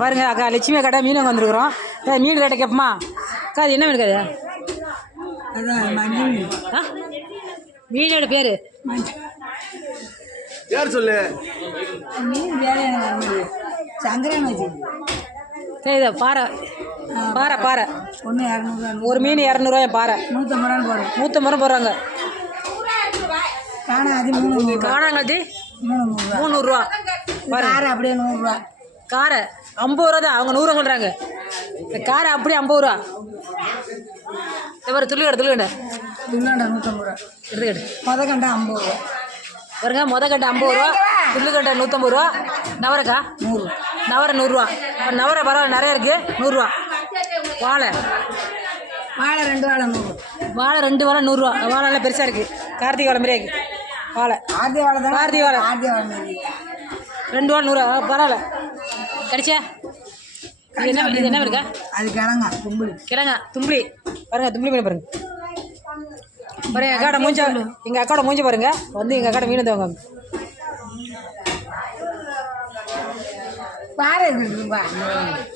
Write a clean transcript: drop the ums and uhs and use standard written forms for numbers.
பாருங்க அக்கா லட்சுமி கடை மீன் வாங்க வந்துருக்குறோம். மீன் ரேட்டை கேட்போமா அக்கா? அது என்ன மீன் அது? மீனோட பேர் யார் சொல்லு? மீன் சங்கரன் வச்சு சரி. பாறை பாறை பாறை ஒன்று 200 ஒரு மீன் 200 பாறை 150 போடுறோம். 150 போடுறாங்க. காணாது 300 காணாங்கட்டி 300 300 காரை அப்படியே 100 காரை 50 தான். அவங்க 100 சொல்கிறாங்க. இந்த காரை அப்படியே 50 இவர் துள்ளுக்கடை துள்ளாண்டா 150 எடுத்துக்கட்டு மொதக்கண்டா 50 பாருங்க. கட்டை 50 துள்ளுக்கட்டை 150 நவரக்கா 100 நவரை 100 நவரை பரவாயில்ல நிறைய இருக்குது 100 வாழை வாழை 2 வாழை 100 வாழை 2 வாழை 100 வாழை நல்லா பெருசாக இருக்குது. கார்த்திகை வாழை மாதிரியே இருக்குது வாழை. ஆர்த்தி வாழை தான். கார்த்திகை வாழை 2 வாழை 100 பரவாயில்ல. கிடைச்சா இது என்ன இருக்கா? அது கிழங்கா தும்புளி கிழங்கா தும்பி பாருங்க. தும்பி மீன் பாருங்க. பாருங்க அக்காவோட மூஞ்ச எங்கள் அக்காவோட மூஞ்சி பாருங்க. வந்து எங்கள் அக்காவோட மீன் தவங்க பாறை இருக்குப்பா.